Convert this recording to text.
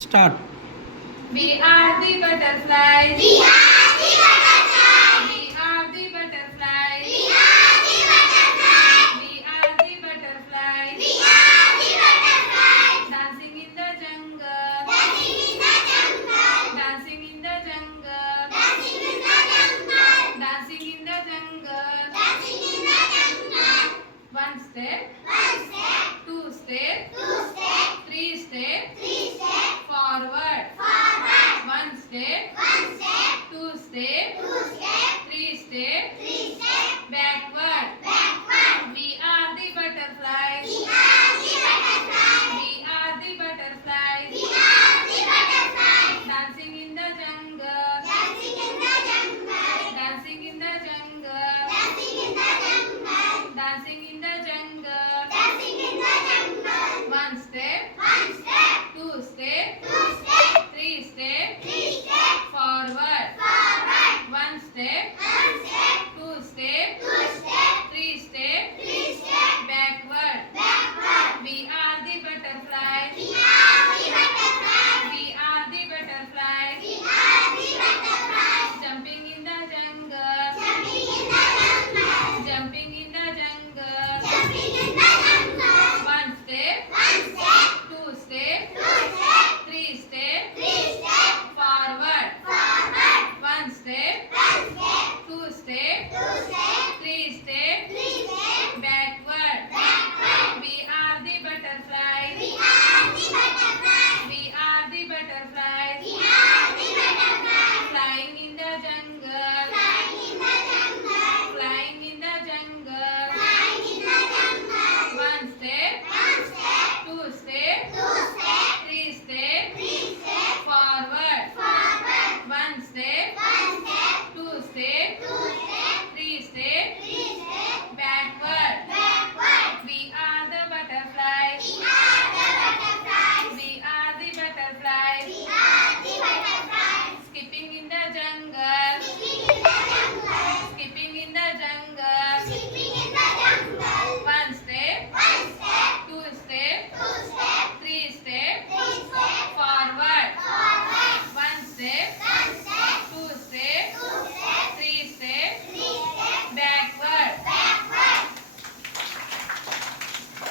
Start. We are the butterflies. We are the butterflies. We are the butterflies. We are the butterflies. We are the butterflies. We are the butterflies. Dancing in the jungle. Dancing in the jungle. Dancing in the jungle. Dancing in the jungle. Dancing in the jungle. Dancing in the jungle. One step, One step, two step, two step, three step, three step, forward. forward. One step, One step,